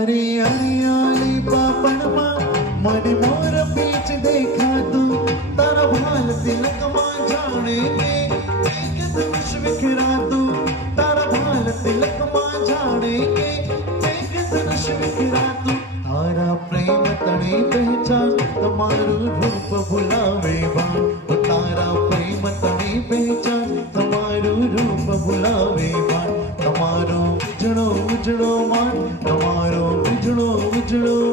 તારી હરિયાળી પાપણમાં મને મોર પીચ દેખાતું, તારા ભાલ તિલકમાં જાણે કે એક ધનુષ વિખરાતું, તારા ભાલ તિલકમાં જાણે કે એક ધનુષ વિખરાતું, તારા પ્રેમ તણે પહેચાન તમારું રૂપ ભૂલાવે બા, તારા પ્રેમ તણે પહેચાન તમારું રૂપ ભૂલાવે બા, તમારો ઉજળો ઉજળો માન, તમારો ઉજળો ઉજળો